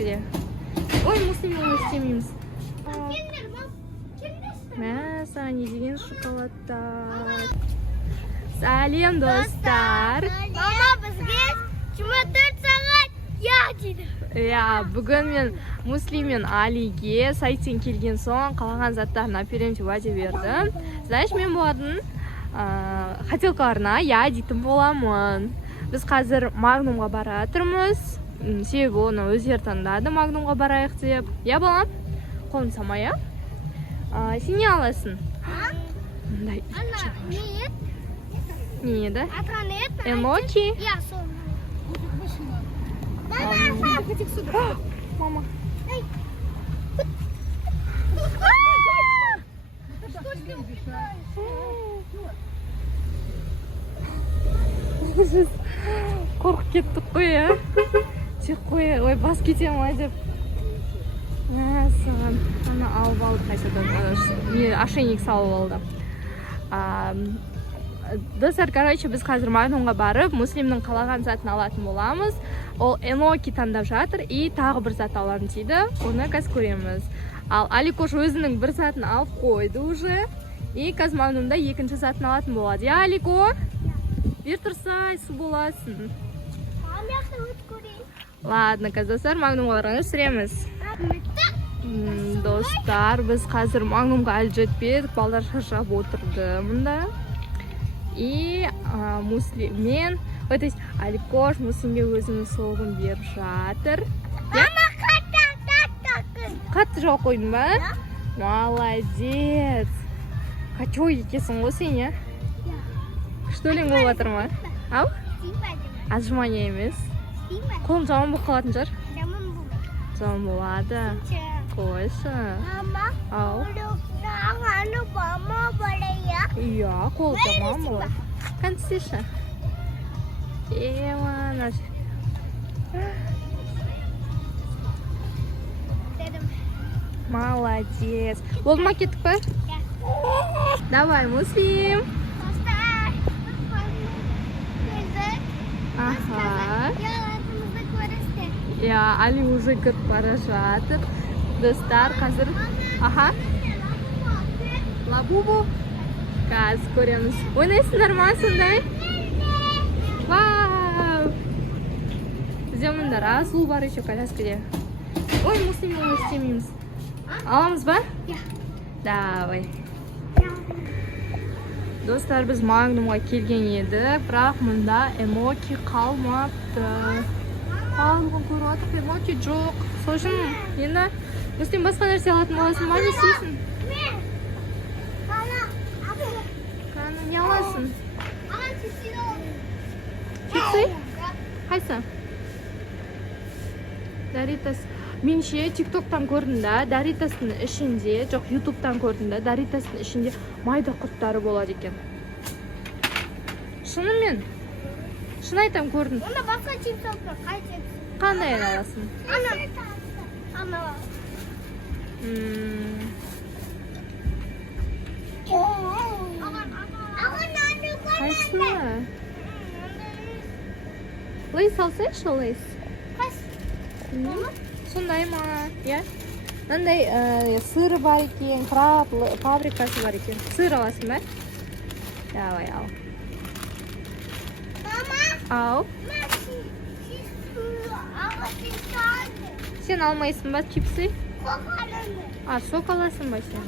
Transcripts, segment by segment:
коляскада. Ой, Муслим, оны істемейміз. Мә, саған не деген шоколадтар. Сәлем, достар. Мама, бізге 24 сағат я дейді. Бүгін мен Муслим мен Алиге сайттен келген соң қалаған заттарын әперем деп уәде бердім. Знаешь, мен болатын хотелкаларына я дейтін боламын. Біз қазір Магнумға бара жатырмыз. Себебі оны өздері таңдады Магнумға барайық деп. Я балам? Қолын самай, я? Сен не аласың? Ана, не ет? Не еді? Атқан ет? Эмоки? Я, сол. Мама. Қорқып кеттік қой, ә? Тек қой, ой, бас кете ма деп. Саған ана алып алып қайсадан ошейник салып алды. Достар, короче, біз қазір Магнумға барып, Муслимнің қалаған затын алатын боламыз. Ол Эмоки таңдап жатыр и тағы бір зат алам дейді. Оны қазір көреміз. Ал Аликош өзінің бір затын алып қойды уже. И қазір Магнумда екінші затын алатын болады. Я, Алико? Бер тұрсай, су боласың. Ладно, қазір достар, Магнумға барғанды сүреміз. Достар, біз қазір Магнумға әлі жетпедік, балдар шаршап отырды мұнда. И Муслим, то есть Аликош Муслимге өзінің соғын беріп жатыр. Мама, Қатты жау қойдың ба? Молодец. Қачо екесің ғой сен, я? Что ли болып жатыр ма? Ау? Ажмания емес. Қолым жаман болып қалатын жар? Жаман болады. Қойшы. Ау? Iya, қол жаман болады. Kan істеші? Мана. Молодец. Болды ма, кеттік па? Давай, Муслим. Ага. Я, Али уже кіріп бара жатыр. Достар, қазір. Аха. Лабубу. Қазір көреміз. Ойнайсыңдар ма сондай? Вау! Бізде мұнда су бар еще коляскада. Ой, Муслим, оны істемейміз. Аламыз ба? Давай. Достар, біз Магнумға келген едік, бірақ мұнда Эмоки қалмапты. Қалмаған көріп атық, Эмоки жоқ. Сол үшін енді Муслим басқа нәрсе алатын боласың ба, не істейсің? Кана, не аласың? Чипсы? Қайсы? Даритас. Менше тиктоктан көрдім да, Даритастың ішінде, жоқ, ютубтан көрдім да, Даритастың ішінде майда құрттары болады екен. Шынымен? Шын айтам көрдім. Онда басқа чипс алып тұр, қай чипс? Қандай аласың? Ана. Қайсыны? Лейс алсайшы, Лейс? Сондай ма, я? Мынандай сыры бар екен, паприкасы бар екен. Сыр аласың ба? Давай, ал. Ау? Сен алмайсың ба чипсы? Сок аласың ба сен?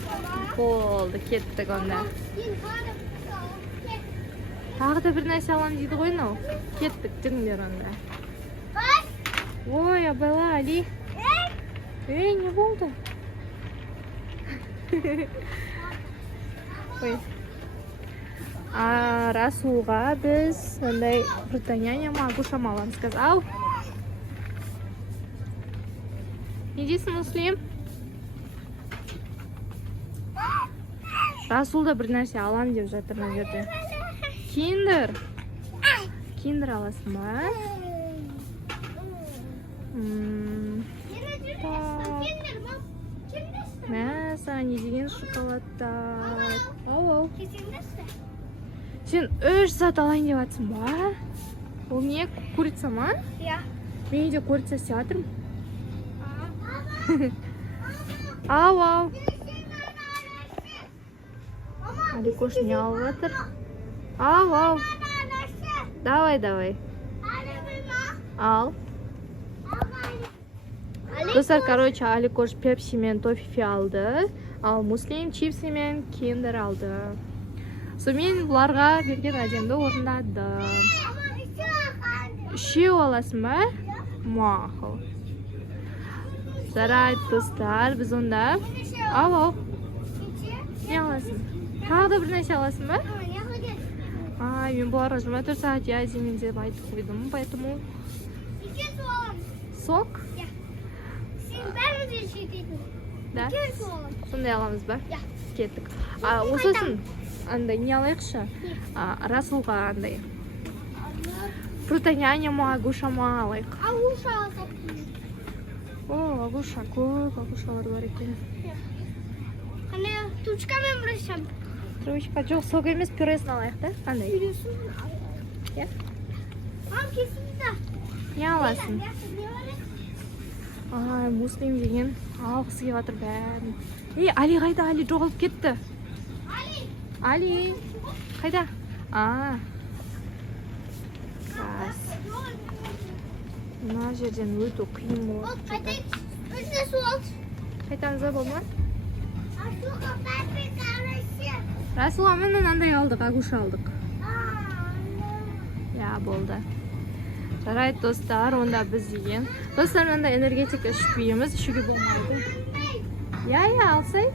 Болды, кеттік онда. Тағы да бір нәрсе алам дейді ғой, нау? Кеттік, жүріңдер онда. Ой, абайла, Али. Ей, не болды? Ой. Расулға біз ондай фрутоняня ма, агушам аламыз қазір. Ау. Не дейсің, Муслим? Расулда бір нәрсе алам деп жатыр мына жерде. Киндер. Киндер аласың ба? Мә, саған не деген шоколадтар. Ау. Сен 3 зат алайын деп жатсың ба? Ол не, курица ма? Иә. Мен үйде курица істеп жатырмын. Ау, ау. Аликош не алып жатыр. Ау, ау. Давай, давай. Ал. Достар, короче, Аликош пепси мен тофифи алды. Ал Муслим чипсы мен киндер алды. Сонымен бұларға берген әдемді орындады. Үшеу аласың ба? Мақұл. Жарайды, достар, біз онда. Ау, ау. Не аласың? Тағы да бір нәрсе аласың ба? Мен бұларға 24 сағат язымен деп айтып қойдым, поэтому... Сок? Да? Сондай аламыз ба? Кеттік. Осысын, андай не алайықшы? Расулға андай. Фрутоняня ма, агуша ма алайық. Агуша алсақ. О, агуша, көп агушалар бар екен. Қане, тучкамен бұрышам. Трубочка, жоқ, сок емес, пюресын алайық, да? Қандай? Пюресын? Иә? Кесімді. Не аласың? Муслим деген алғысы келіп жатыр бәрін. Али қайда? Али жоғалып кетті. Али! Қайда? Қас. Мына жерден өту қиын болады. Өзіне су алшы. Қайтамыз ба, болма? Асуға бәрбе қарашы. Расуға мінін андай алдық, агуша алдық. Я, болды. Жарайды, достар, онда біз деген. Достар, онда энергетика ішпейміз, ішуге болмайды. Я, алсай.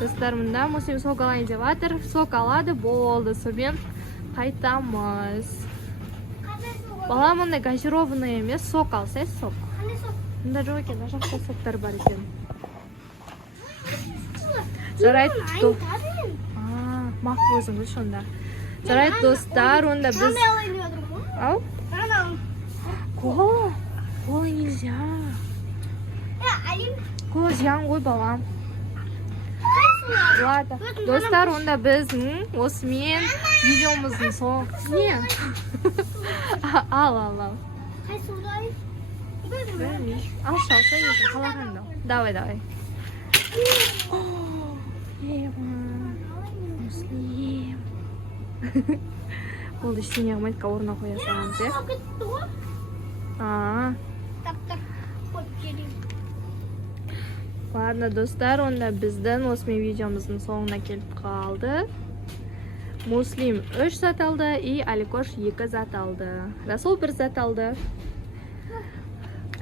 Достар, мұнда Муслим сок алайын деп жатыр. Сок алады, болды. Сонымен қайтамыз. Бала мұнда газированный емес, сок алсай, сок. Мұнда жоқ екен, жақта соктар бар екен. Жарайды, мақ өзің білші онда. Жарайды, достар, онда біз... Ау? Кола? Кола нельзя. Кола зиян ғой, балам. Ладно, достар, онда біз осымен видеомыздың соң... Не? Ал. Алшы, езі, қалағанда. Давай. Муслим. Болды, ештеңе қылмайды, орнына қоя саламыз, е? Ладно, достар, онда біздің осымен видеомыздың соңына келіп қалды. Муслим 3 зат алды, и Аликош 2 зат алды. Расул 1 зат алды.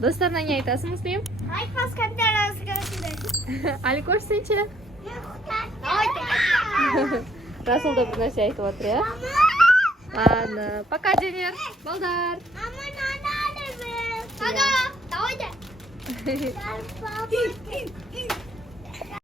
Достарына не айтасың, Муслим? Айтпас комментарияңызды көрсетіңіздер. Аликош, сенші? Расул да бір нәрсе айтып отыр, е? Ладно, пока, Денер. Балдар. Пока. Давайте.